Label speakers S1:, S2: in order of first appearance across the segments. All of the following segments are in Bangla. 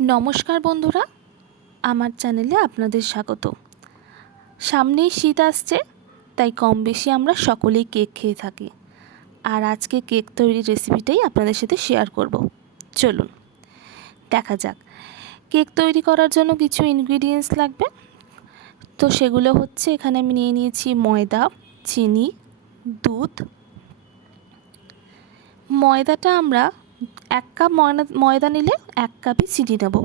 S1: নমস্কার বন্ধুরা, আমার চ্যানেলে আপনাদের স্বাগত। সামনেই শীত আসছে, তাই কম বেশি আমরা সকলেই কেক খেয়ে থাকি। আর আজকে কেক তৈরির রেসিপিটাই আপনাদের সাথে শেয়ার করব। চলুন, দেখা যাক। কেক তৈরি করার জন্য কিছু ইনগ্রিডিয়েন্টস লাগবে। তো সেগুলো হচ্ছে, এখানে আমি নিয়ে নিয়েছি ময়দা, চিনি, দুধ। ময়দাটা আমরা এক কাপ ময়দা ময়দা নিলে এক কাপই চিনি নেব।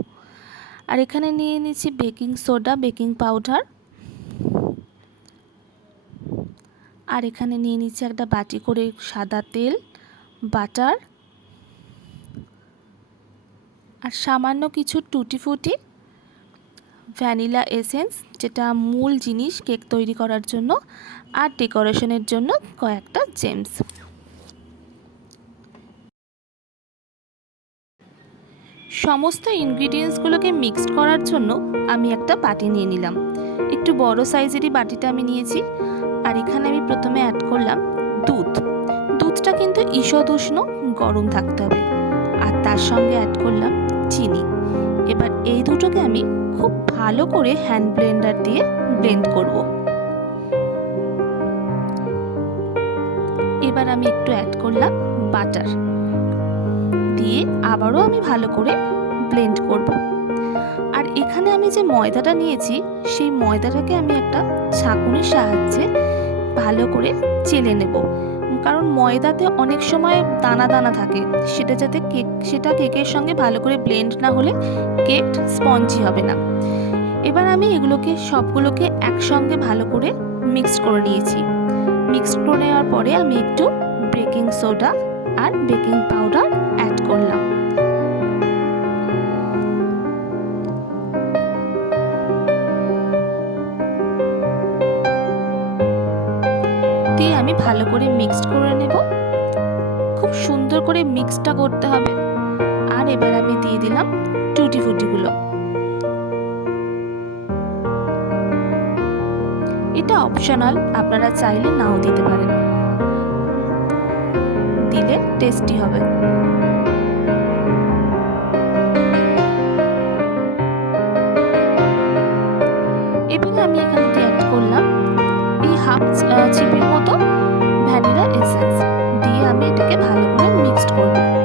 S1: আর এখানে নিয়ে নিচ্ছি বেকিং সোডা, বেকিং পাউডার। আর এখানে নিয়ে নিচ্ছি একটা বাটি করে সাদা তেল, বাটার। আর সামান্য কিছু টুটি ফুটি, ভ্যানিলা এসেন্স, যেটা মূল জিনিস কেক তৈরি করার জন্য আর ডেকোরেশনের জন্য কয়েকটা জেমস। সমস্ত ইনগ্রিডিয়েন্টসগুলোকে মিক্সড করার জন্য আমি একটা বাটি নিয়ে নিলাম। একটু বড় সাইজেরই বাটিটা আমি নিয়েছি। আর এখানে আমি প্রথমে অ্যাড করলাম দুধ। দুধটা কিন্তু ঈষদ উষ্ণ, গরম থাকতে হবে। আর তার সঙ্গে অ্যাড করলাম চিনি। এবার এই দুটোকে আমি খুব ভালো করে হ্যান্ড ব্লেন্ডার দিয়ে ব্লেন্ড করব। এবার আমি একটু অ্যাড করলাম বাটার দিয়ে আবারও আমি ভালো করে ব্লেন্ড করব। আর এখানে আমি যে ময়দাটা নিয়েছি, সেই ময়দাটাকে আমি একটা ছাঁকুনির সাহায্যে ভালো করে চেলে নেব। কারণ ময়দাতে অনেক সময় দানা দানা থাকে, সেটা যাতে কেক সেটা কেকের সঙ্গে ভালো করে ব্লেন্ড না হলে কেক স্পঞ্জি হবে না। এবার আমি এগুলোকে, সবগুলোকে একসঙ্গে ভালো করে মিক্সড করে নিয়েছি। মিক্সড করে নেওয়ার পরে আমি একটু বেকিং সোডা আর বেকিং পাউডার অ্যাড আমি ভালো করে মিক্সড করে নেব। খুব সুন্দর করে মিক্সটা করতে হবে। আর এবার আমি দিয়ে দিলাম টুটি ফুটিগুলো এটা অপশনাল আপনারা চাইলে নাও দিতে পারেন। দিলে টেস্টি হবে। এবারে আমি এখানে অ্যাড করলাম এই হাফ চিপির মতো ভ্যানিলা এসেন্স দিয়ে আমি এটাকে ভালো করে মিক্সড করব।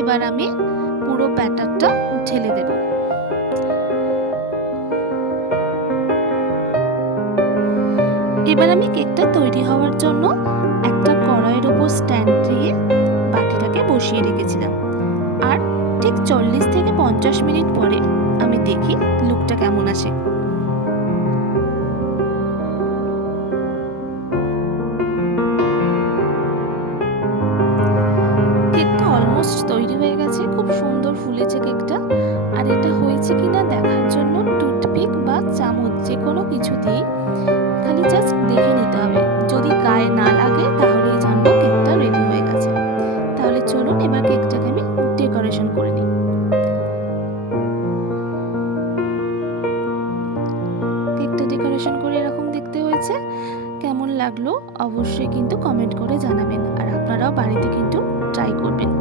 S1: এবার আমি পুরো ব্যাটারটা ঢেলে দেব। এবার আমি কেকটা তৈরি হওয়ার জন্য একটা কড়াইয়ের উপর স্ট্যান্ড দিয়ে বাটিটাকে বসিয়ে রেখেছিলাম। আর ঠিক চল্লিশ থেকে পঞ্চাশ মিনিট পরে আমি দেখি লুকটা কেমন আসে। ফুলেছে কেকটা। আর এটা হয়েছে কিনা দেখার জন্য টুথপিক বা চামচ যে কোনো কিছু দিয়ে খালি জাস্ট দেখে নিতে হবে। যদি গায়ে না লাগে, তাহলেই জানব কেকটা রেডি হয়ে গেছে। তাহলে চলুন এবার কেকটাকে আমি ডেকোরেশন করে নিই। কেকটা ডেকোরেশন করে এরকম দেখতে হয়েছে। কেমন লাগল অবশ্যই কিন্তু কমেন্ট করে জানাবেন। আর আপনারাও বাড়িতে কিন্তু ট্রাই করবেন।